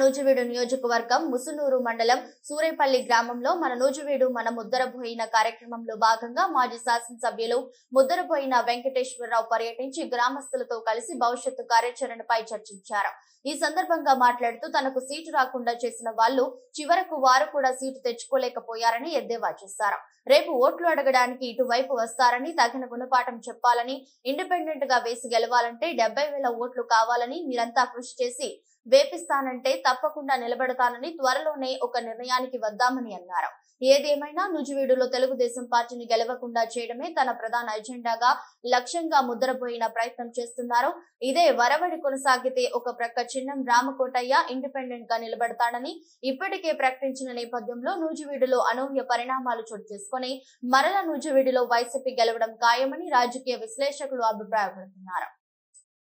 నూజివీడు నియోజకవర్గం ముసునూరు మండలం సూరేపల్లి గ్రామంలో మన నూజివీడు మన ముద్దరబోయిన కార్యక్రమంలో భాగంగా మాజీ శాసనసభ్యులు ముద్దరబోయిన వెంకటేశ్వరరావు పర్యటించి గ్రామస్తులతో కలిసి భవిష్యత్తు కార్యాచరణపై చర్చించారు. ఈ సందర్భంగా మాట్లాడుతూ తనకు సీటు రాకుండా చేసిన వాళ్లు చివరకు వారు కూడా సీటు తెచ్చుకోలేకపోయారని ఎద్దేవా చేశారు. రేపు ఓట్లు అడగడానికి ఇటువైపు వస్తారని, తగిన గుణపాఠం చెప్పాలని, ఇండిపెండెంట్ గా వేసి గెలవాలంటే 70,000 ఓట్లు కావాలని, మీరంతా కృషి చేసి వేపిస్తానంటే తప్పకుండా నిలబడతానని త్వరలోనే ఒక నిర్ణయానికి వద్దామని అన్నారు. ఏదేమైనా నూజివీడులో తెలుగుదేశం పార్టీని గెలవకుండా చేయడమే తన ప్రధాన ఎజెండాగా లక్ష్యంగా ముద్రపోయిన ప్రయత్నం చేస్తున్నారు. ఇదే వరవడి కొనసాగితే ఒక ప్రక్క చిన్నం రామకోటయ్య ఇండిపెండెంట్ గా నిలబడతాడని ఇప్పటికే ప్రకటించిన నేపథ్యంలో నూజివీడులో అనూహ్య పరిణామాలు చోటు చేసుకుని మరల నూజివీడులో వైసీపీ గెలవడం ఖాయమని రాజకీయ విశ్లేషకులు అభిప్రాయపడుతున్నారు.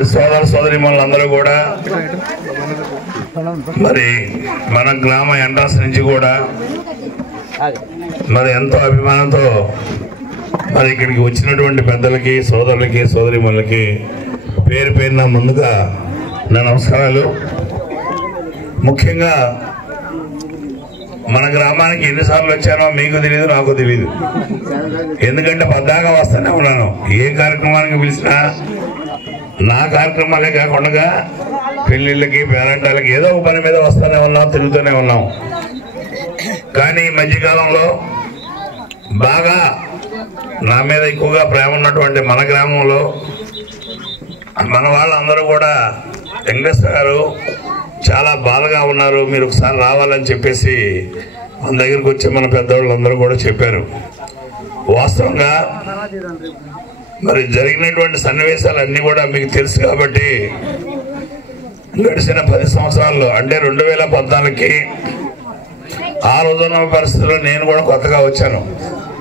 సోదర సోదరీమణులందరూ కూడా మరి మన గ్రామ ఎంట్రన్స్ నుంచి కూడా మరి ఎంతో అభిమానంతో మరి ఇక్కడికి వచ్చినటువంటి పెద్దలకి, సోదరులకి, సోదరీమణులకి పేరు పేరున ముందుగా నా నమస్కారాలు. ముఖ్యంగా మన గ్రామానికి ఎన్నిసార్లు వచ్చానో మీకు తెలియదు, నాకు తెలియదు. ఎందుకంటే పద్దాగా వస్తూనే ఉన్నాను. ఏ కార్యక్రమానికి పిలిచినా నా కార్యక్రమాలే కాకుండా పెళ్లిళ్ళకి, పేరంటాలకి ఏదో ఒక పని మీద వస్తూనే ఉన్నాం, తిరుగుతూనే ఉన్నాం. కానీ ఈ మధ్యకాలంలో బాగా నా మీద ఎక్కువగా ప్రేమ ఉన్నటువంటి మన గ్రామంలో మన వాళ్ళందరూ కూడా వెంకటేశ్వర గారు చాలా బాధగా ఉన్నారు, మీరు ఒకసారి రావాలని చెప్పేసి మన దగ్గరికి వచ్చి మన పెద్దవాళ్ళందరూ కూడా చెప్పారు. వాస్తవంగా మరి జరిగినటువంటి సన్నివేశాలన్నీ కూడా మీకు తెలుసు కాబట్టి గడిచిన 10 సంవత్సరాల్లో అంటే 2014కి ఆ రోజున్న పరిస్థితుల్లో నేను కూడా కొత్తగా వచ్చాను.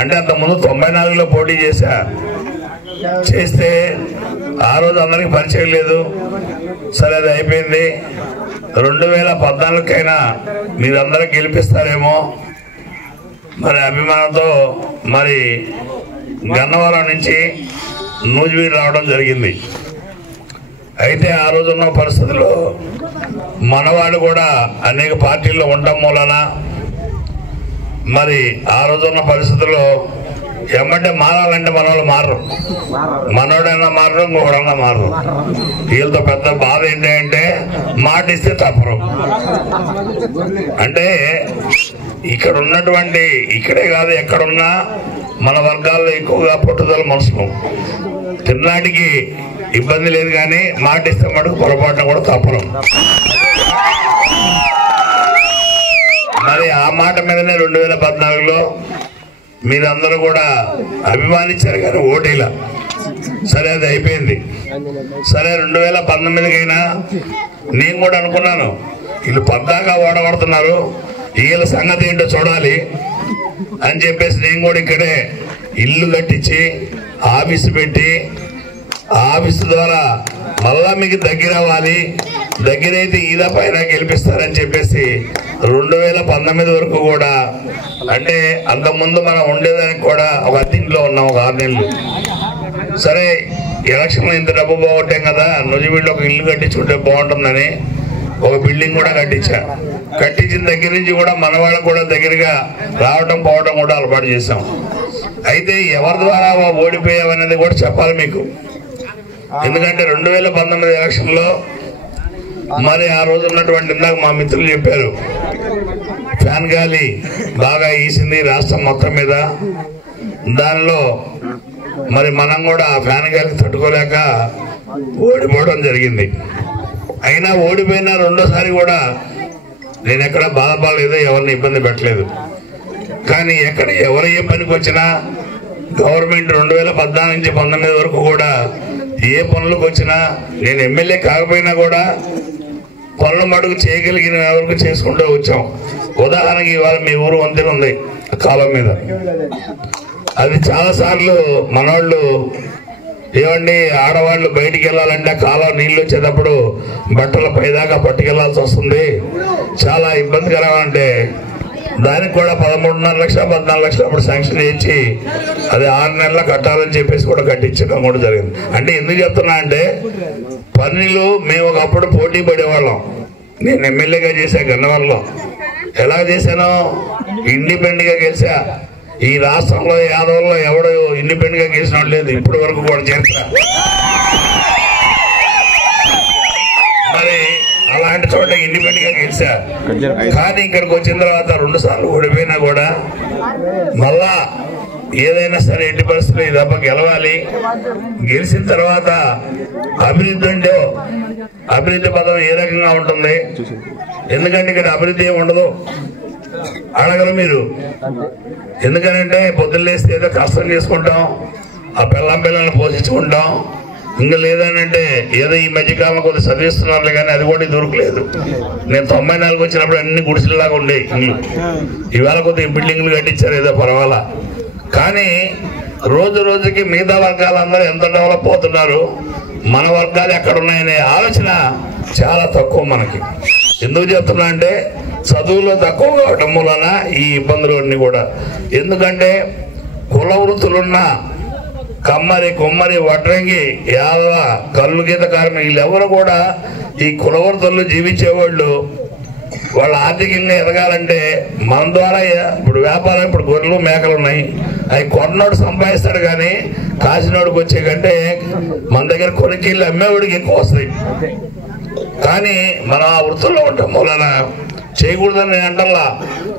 అంటే అంతకుముందు 94లో పోటీ చేస్తే ఆ రోజు అందరికి పరిచయం లేదు. సరే, అది అయిపోయింది. 2014కైనా మీరందరూ గెలిపిస్తారేమో మరి అభిమానంతో మరి గన్నవరం నుంచి నూజివీడు రావడం జరిగింది. అయితే ఆ రోజున్న పరిస్థితుల్లో మనవాడు కూడా అనేక పార్టీల్లో ఉండటం మూలన మరి ఆ రోజున్న పరిస్థితుల్లో ఏమంటే మారాలంటే మన వాళ్ళు మారరు, మనోడైనా మారరు, ఇంకొకడన్నా మారరు. వీళ్ళతో పెద్ద బాధ ఏంటంటే మాట ఇస్తే తప్పరు. అంటే ఇక్కడ ఉన్నటువంటి, ఇక్కడే కాదు ఎక్కడున్నా మన వర్గాల్లో ఎక్కువగా పట్టుదల మనుషులు. తిన్నాటికి ఇబ్బంది లేదు, కానీ మాట ఇస్తే మటుకు పొరపాటున కూడా తప్పరు. మరి ఆ మాట మీదనే 2014లో మీరందరూ కూడా అభిమానించారు, కానీ ఓటీలా. సరే, అది అయిపోయింది. సరే, 2019కైనా నేను కూడా అనుకున్నాను, వీళ్ళు పద్దాగా ఓడగొడుతున్నారు, వీళ్ళ సంగతి ఏంటో చూడాలి అని చెప్పేసి నేను కూడా ఇక్కడే ఇల్లు కట్టించి ఆఫీసు పెట్టి, ఆఫీసు ద్వారా మళ్ళా మీకు దగ్గర అవ్వాలి, దగ్గరైతే ఈదా పైన గెలిపిస్తారని చెప్పేసి 2019 వరకు కూడా, అంటే అంతకుముందు మనం ఉండేదానికి కూడా ఒక అద్దెంట్లో ఉన్నాం ఒక 6 నెలలు. సరే, ఎలక్షన్లో ఇంత డబ్బు పోగొట్టాం కదా, నూజివీడులో ఒక ఇల్లు కట్టించుకుంటే బాగుంటుందని ఒక బిల్డింగ్ కూడా కట్టించిన దగ్గర నుంచి కూడా మన వాళ్ళకు కూడా దగ్గరగా రావడం పోవడం కూడా అలవాటు చేశాం. అయితే ఎవరి ద్వారా ఓడిపోయామనేది కూడా చెప్పాలి మీకు. ఎందుకంటే 2019 ఎలక్షన్లో మరి ఆ రోజు ఉన్నటువంటి, ఇందాక మా మిత్రులు చెప్పారు, ఫ్యాన్ గాలి బాగా ఈసింది రాష్ట్రం మొత్తం మీద. దానిలో మరి మనం కూడా ఆ ఫ్యాన్ గాలికి తట్టుకోలేక ఓడిపోవడం జరిగింది. అయినా ఓడిపోయినా రెండోసారి కూడా నేను ఎక్కడ బాధపడలేదు, ఎవరిని ఇబ్బంది పెట్టలేదు. కానీ ఎక్కడ ఎవరు ఏ పనికి వచ్చినా గవర్నమెంట్ 2014 నుంచి 19 వరకు కూడా ఏ పనులకు వచ్చినా, నేను ఎమ్మెల్యే కాకపోయినా కూడా పనుల మడుగు చేయగలిగిన వరకు చేసుకుంటూ వచ్చాం. ఉదాహరణకి ఇవాళ మీ ఊరు వంతెన ఉంది కాలం మీద, అది చాలా సార్లు మనవాళ్ళు ఏమండి ఆడవాళ్ళు బయటికి వెళ్ళాలంటే కాలం నీళ్ళు వచ్చేటప్పుడు బట్టలు పైదాకా పట్టుకెళ్లాల్సి వస్తుంది, చాలా ఇబ్బందికరం. అంటే దానికి కూడా 13.5 లక్షలు 14 లక్షలు అప్పుడు శాంక్షన్ చేయించి అది 6 నెలల కట్టాలని చెప్పేసి కూడా కట్టించడం కూడా జరిగింది. అంటే ఎందుకు చెప్తున్నా అంటే పనులు మేము ఒకప్పుడు పోటీ పడేవాళ్ళం, నేను ఎమ్మెల్యేగా చేశా గన్నవరంలో. ఎలా చేశాను? ఇండిపెండెంట్ గా గెలిచా. ఈ రాష్ట్రంలో యాదవ్లో ఎవడు ఇండిపెండెంట్ గా గెలిచిన లేదు ఇప్పటి వరకు కూడా చేస్తా. మరి అలాంటి చోట ఇండిపెండెంట్ గా గెలిచా. కానీ ఇక్కడికి వచ్చిన తర్వాత 2 సార్లు ఓడిపోయినా కూడా మళ్ళా ఏదైనా సరే ఎట్టి పరిస్థితులు ఈ దెబ్బ గెలవాలి. గెలిచిన తర్వాత అభివృద్ధి అంటే అభివృద్ధి పదం ఏ రకంగా ఉంటుంది? ఎందుకంటే ఇక్కడ అభివృద్ధి ఏమి ఉండదు, అడగరు మీరు. ఎందుకనంటే పొద్దున్నేస్తే ఏదో కష్టం చేసుకుంటాం, ఆ పిల్లల్ని పోషించుకుంటాం. ఇంకా లేదనంటే ఏదో ఈ మధ్యకాలంలో కొద్దిగా చదివిస్తున్నారు కానీ అది కూడా దొరకలేదు. నేను 94 వచ్చినప్పుడు అన్ని గుడిసెల్లాగా ఉండే ఇల్లు, ఇవాళ కొద్దిగా బిల్డింగ్లు కట్టించారు, ఏదో పర్వాలా. కానీ రోజు రోజుకి మిగతా వర్గాలందరూ ఎంత డెవలప్ అవుతున్నారు, మన వర్గాలు ఎక్కడున్నాయనే ఆలోచన చాలా తక్కువ మనకి. ఎందుకు చెప్తున్నా అంటే చదువులో తక్కువ కావటం వలన ఈ ఇబ్బందులు అన్నీ కూడా. ఎందుకంటే కుల వృత్తులున్న కమ్మరి, కొమ్మరి, వడ్రంగి, యాదవ, కళ్ళు గీత కార్మికులు వీళ్ళెవరు కూడా ఈ కుల వృత్తుల్లో జీవించేవాళ్ళు వాళ్ళు ఆర్థికంగా ఎదగాలంటే మన ద్వారా ఇప్పుడు వ్యాపారం, ఇప్పుడు గొర్రెలు మేకలు ఉన్నాయి, అవి కొన్నోడు సంపాదిస్తాడు కానీ కాసినోడికి వచ్చే కంటే మన దగ్గర కొనుక్కెళ్ళి అమ్మేవాడికి ఎక్కువ వస్తాయి. కానీ మనం ఆ వృత్తుల్లో ఉండటం వలన చేయకూడదని నేను అంటల్లా.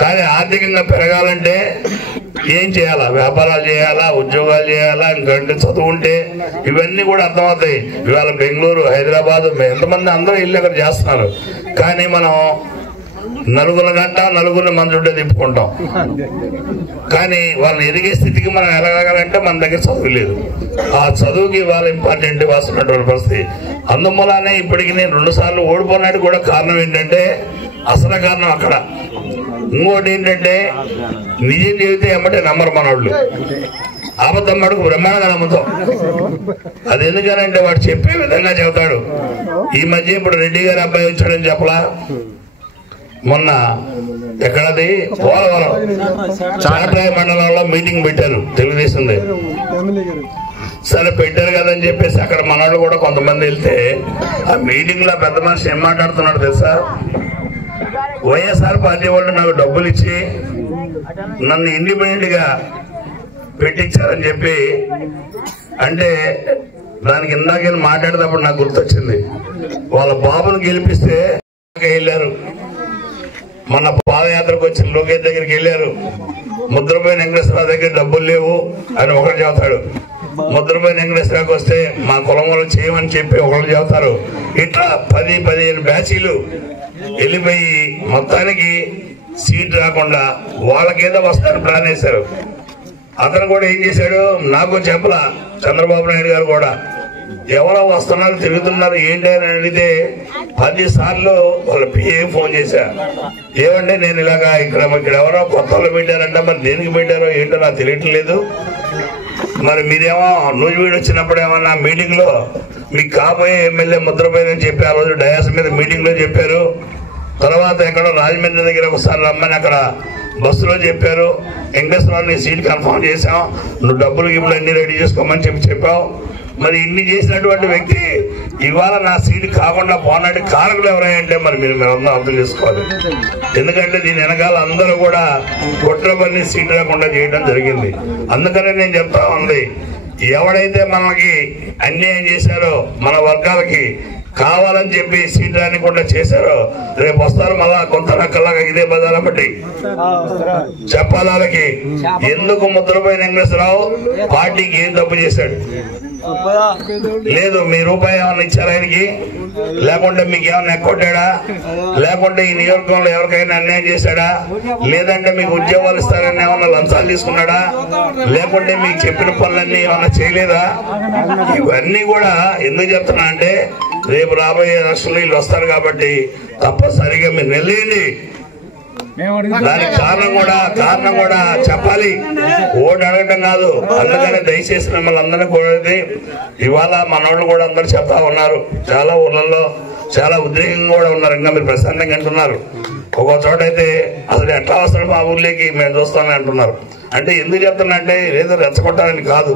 కానీ ఆర్థికంగా పెరగాలంటే ఏం చేయాలా? వ్యాపారాలు చేయాలా, ఉద్యోగాలు చేయాలా, ఇంకంటే చదువు ఉంటే ఇవన్నీ కూడా అర్థమవుతాయి. ఇవాళ బెంగళూరు, హైదరాబాద్ ఎంతమంది అందరూ ఇల్లు అక్కడ చేస్తున్నారు. కానీ మనం నలుగురు గంట నలుగురిని మన చుట్టూ తిప్పుకుంటాం. కానీ వాళ్ళని ఎదిగే స్థితికి మనం ఎలాగాలంటే మన దగ్గర చదువు లేదు. ఆ చదువుకి వాళ్ళ ఇంపార్టెంట్ వాస్తున్నటువంటి పరిస్థితి. అందువల్లనే ఇప్పటికి నేను 2 సార్లు ఓడిపోయినట్టు కూడా కారణం ఏంటంటే అసలు కారణం అక్కడ. ఇంకోటి ఏంటంటే నిజం చెబితే ఏమంటే నమ్మరు మనోళ్ళు, అబద్ధం మడుకు బ్రహ్మాండంగా నమ్ముతాం. అది ఎందుకనంటే వాడు చెప్పే విధంగా చెబుతాడు. ఈ మధ్య ఇప్పుడు రెడ్డి గారి అబ్బాయి వచ్చాడని చెప్పలా, మొన్న ఎక్కడది పోలవరం చాట్రాయ మండలంలో మీటింగ్ పెట్టారు తెలుగుదేశంది. సరే పెట్టారు కదని చెప్పేసి అక్కడ మనోళ్ళు కూడా కొంతమంది వెళ్తే ఆ మీటింగ్ లో పెద్ద మనిషి ఏం మాట్లాడుతున్నాడు తెలుసా? వైఎస్ఆర్ పార్టీ వాళ్ళు నాకు డబ్బులు ఇచ్చి నన్ను ఇండిపెండెంట్ గా పెట్టించారని చెప్పి అంటే దానికి ఇందాక మాట్లాడేటప్పుడు నాకు గుర్తొచ్చింది. వాళ్ళ బాబును గెలిపిస్తే వెళ్ళారు, మన పాదయాత్రకు వచ్చిన లోకేష్ దగ్గరికి వెళ్ళారు. ముద్రపోయిన వెంకటేశ్వరరావు దగ్గర డబ్బులు లేవు అని ఒకరు చెబుతాడు. ముద్రపోయిన వెంకటేశ్వరరావుకి వస్తే మా కులం వాళ్ళు చేయమని చెప్పి ఒకరు చెబుతారు. ఇట్లా 10-15 బ్యాచీలు వెళ్ళిపోయి మొత్తానికి సీట్ రాకుండా వాళ్ళకేదో వస్తారని ప్లాన్ వేశారు. అతను కూడా ఏం చేశాడు, నాకు చెప్పలా. చంద్రబాబు నాయుడు గారు కూడా ఎవరో వస్తున్నారు, తిరుగుతున్నారు ఏంటి అని అడిగితే 10 సార్లు వాళ్ళ పిఏ ఫోన్ చేశా. ఏమంటే నేను ఇలాగా ఇక్కడ ఎవరో కొత్త వాళ్ళు పెట్టారంట, మరి దేనికి పెట్టారో ఏంటో నాకు తెలియట్లేదు. మరి మీరేమో నూజివీడు వచ్చినప్పుడు ఏమన్నా మీటింగ్ లో మీకు కాబోయే ఎమ్మెల్యే ముద్రపోయిందని చెప్పి ఆ రోజు డయాస్ మీద మీటింగ్ లో చెప్పారు. తర్వాత ఎక్కడో రాజమండ్రి దగ్గర ఒకసారి రమ్మని అక్కడ బస్సులో చెప్పారు. వెంకటేశ్వరరావు సీట్ కన్ఫర్మ్ చేశాం, నువ్వు డబ్బులు గిబ్బులు అన్ని రెడీ చేసుకోమని చెప్పావు. మరి ఇన్ని చేసినటువంటి వ్యక్తి ఇవాళ నా సీట్ కాకుండా పోనాటి కారకులు ఎవరైనా మరి మీరు అందరూ అర్థం చేసుకోవాలి. ఎందుకంటే దీని వెనకాల అందరూ కూడా కుట్ర పని సీట్ రాకుండా చేయడం జరిగింది. అందుకనే నేను చెప్తా ఉంది, ఎవడైతే మనకి అన్యాయం చేశారో మన వర్గాలకి కావాలని చెప్పి సీట్ రానికుండా చేశారో రేపు వస్తారు మళ్ళా కొంత రక్కలాగా ఇదే బజారా బట్టి చెప్పాలి వాళ్ళకి. ఎందుకు ముద్రపోయిన వెంకటేశ్వరరావు పార్టీకి ఏం తప్పు చేశాడు? లేదు మీ రూపాయి ఏమన్నా ఇచ్చారా ఆయనకి? లేకుంటే మీకు ఏమన్నా ఎక్కొట్టాడా? లేకుంటే ఈ నియోజకవర్గంలో ఎవరికైనా అన్యాయం చేశాడా? లేదంటే మీకు ఉద్యోగాలు ఇస్తారని ఏమన్నా లంచాలు తీసుకున్నాడా? లేకుంటే మీకు చెప్పిన పనులన్నీ ఏమన్నా చేయలేదా? ఇవన్నీ కూడా ఎందుకు చెప్తున్నా అంటే రేపు రాబోయే రాష్ట్రంలో వీళ్ళు వస్తారు కాబట్టి తప్పనిసరిగా మీరు నిలయండి. దానికి కారణం కూడా చెప్పాలి, ఓటు అడగటం కాదు. అందుకని దయచేసి మిమ్మల్ని అందరినీ కోరేది, ఇవాళ మనోళ్ళు కూడా అందరూ చెప్తా ఉన్నారు, చాలా ఊర్లలో చాలా ఉద్రేకంగా కూడా ఉన్నారు. ఇంకా మీరు ప్రశాంతంగా అంటున్నారు. ఒక్కో చోట అయితే అసలు ఎట్లా వస్తాడు మా ఊర్లోకి మేము చూస్తామని అంటున్నారు. అంటే ఎందుకు చెప్తున్నా అంటే ఏదో రెచ్చగొట్టాలని కాదు,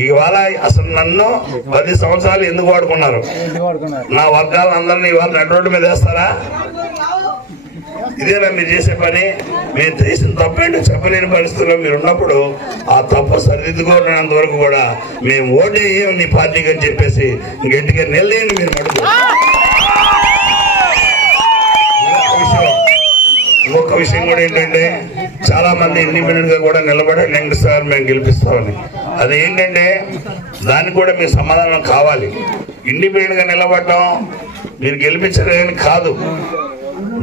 ఇవాళ అసలు నన్ను 10 సంవత్సరాలు ఎందుకు వాడుకున్నారు? నా వర్గాలందరినీ ఇవాళ నడి రోడ్డు మీద వేస్తారా? ఇదేనా మీరు చేసే పని? మేము చేసిన తప్పేంటో చెప్పలేని పరిస్థితుల్లో మీరు ఉన్నప్పుడు ఆ తప్పు సరిదిద్దుకోవడంత వరకు కూడా మేము ఓటేయం నీ పార్టీకి అని చెప్పేసి గట్టిగా నిలలేని మీరు అడుగు. ఇంకొక విషయం కూడా ఏంటంటే, చాలా మంది ఇండిపెండెంట్ గా కూడా నిలబడి సార్ మేము గెలిపిస్తామని. అది ఏంటంటే దానికి కూడా మీకు సమాధానం కావాలి. ఇండిపెండెంట్ గా నిలబడటం మీరు గెలిపించలేని కాదు.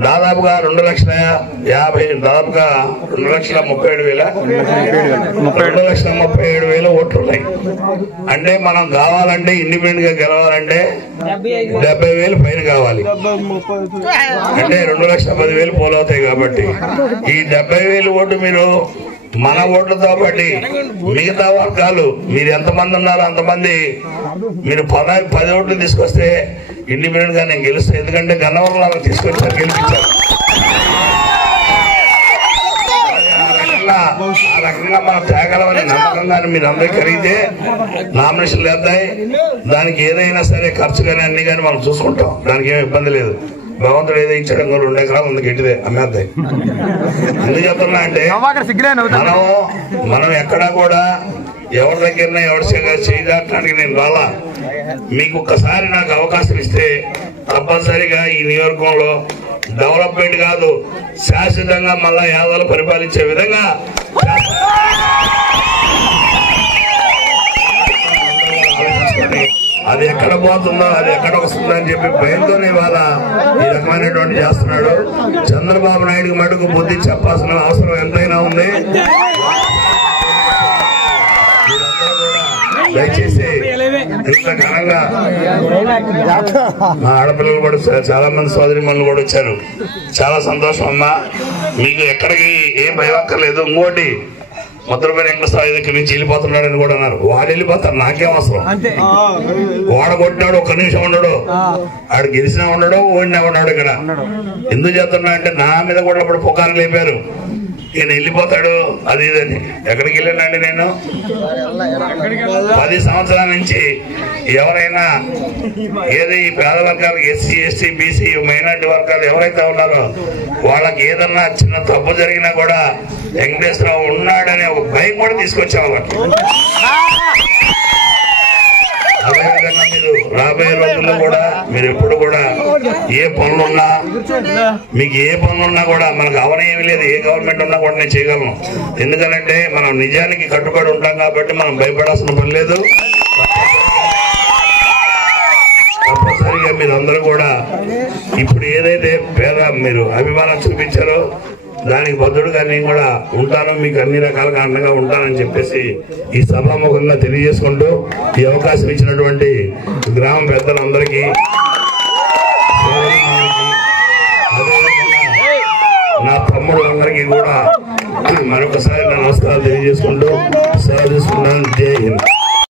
దాదాపుగా 2,50,000 దాదాపుగా 2,37,000 ఓట్లు ఉన్నాయి. అంటే మనం కావాలంటే ఇండిపెండెంట్ గా గెలవాలంటే 70,000 పైన కావాలి. అంటే 2,10,000 పోలవుతాయి. కాబట్టి ఈ 70,000 ఓటు మీరు మన ఓట్లతో పాటు మిగతా వర్గాలు మీరు ఎంతమంది ఉన్నారో అంతమంది మీరు 10 ఓట్లు తీసుకొస్తే ఇండిపెండెంట్ గా నేను గెలుస్తాను. ఎందుకంటే గన్నవరం తీసుకొచ్చారు, గెలిపించారు. ఆ రకంగా మనం తేగలమని నమ్మకంగా మీరు అందరికీ కలిగితే నామినేషన్లు వేద్దాయి. దానికి ఏదైనా సరే ఖర్చు కానీ అన్ని కానీ మనం చూసుకుంటాం. దానికి ఏమి ఇబ్బంది లేదు. భగవంతుడు ఏదో ఇచ్చాడు, 2 ఎకరాలు ఉంది గట్టిదే అమ్మేద్దాయి. ఎందుకు చెప్తున్నా అంటే మనం ఎక్కడా కూడా ఎవరి దగ్గర ఎవరి చేయడానికి నేను రాలా. మీకు ఒక్కసారి నాకు అవకాశం ఇస్తే తప్పనిసరిగా ఈ నియోజకవర్గంలో డెవలప్మెంట్ కాదు, శాశ్వతంగా మళ్ళా యాదవులు పరిపాలించే విధంగా అది ఎక్కడ పోతుందో, అది ఎక్కడ వస్తుందో అని చెప్పి భయంతోనే ఇవాళ ఈ రకమైనటువంటి చేస్తున్నాడు. చంద్రబాబు నాయుడు మటుకు బుద్ధి చెప్పాల్సిన అవసరం ఎంతైనా ఉంది. దయచేసి ఇంత ఘనంగా మా ఆడపిల్లలు కూడా చాలా మంది సోదరి మనులు కూడా వచ్చారు. చాలా సంతోషం అమ్మా. మీకు ఎక్కడికి ఏం భయపక్కర్లేదు. ఇంకోటి ముద్రపై వెంకటస్వామి దగ్గర నుంచి వెళ్ళిపోతున్నాడని కూడా అన్నారు. వాడు వెళ్ళిపోతారు, నాకేం అవసరం. ఓడగొట్టినాడు, 1 నిమిషం ఉండడు. ఆడు గెలిచినా ఉండడు, ఓడినా ఉన్నాడు. ఇక్కడ ఎందుకు చేస్తున్నా అంటే నా మీద కూడా ఇప్పుడు పుకారు లేపారు, ఈయన వెళ్ళిపోతాడు అది ఇదని. ఎక్కడికి వెళ్ళానండి నేను? 10 సంవత్సరాల నుంచి ఎవరైనా ఏది పేద వర్గాలకు ఎస్సీ ఎస్టీ బీసీ మైనార్టీ వర్గాలు ఎవరైతే ఉన్నారో వాళ్ళకి ఏదన్నా చిన్న తప్పు జరిగినా కూడా వెంకటేశ్వరరావు ఉన్నాడని ఒక భయం కూడా తీసుకొచ్చేవాళ్ళు. అదేవిధంగా మీరు రాబోయే రోజుల్లో కూడా మీరు ఎప్పుడు కూడా ఏ పనులున్నా మీకు ఏ పనులున్నా కూడా మనకు అవనేమి లేదు. ఏ గవర్నమెంట్ ఉన్నా కూడా నేను చేయగలను. ఎందుకంటే మనం నిజానికి కట్టుబడి ఉంటాం కాబట్టి మనం భయపడాల్సిన పని లేదు. తప్పనిసరిగా మీరు అందరూ కూడా ఇప్పుడు ఏదైతే పేద మీరు అభిమానం చూపించారో దానికి బదులుగా నేను కూడా ఉంటాను, మీకు అన్ని రకాలుగా అండగా ఉంటానని చెప్పేసి ఈ సభాముఖంగా తెలియజేసుకుంటూ ఈ అవకాశం ఇచ్చినటువంటి గ్రామ పెద్దలందరికీ నా తమ్ముడు కూడా మరొకసారి నా నమస్కారాలు తెలియజేసుకుంటూ సెలవు తీసుకున్నాను. జై హింద్.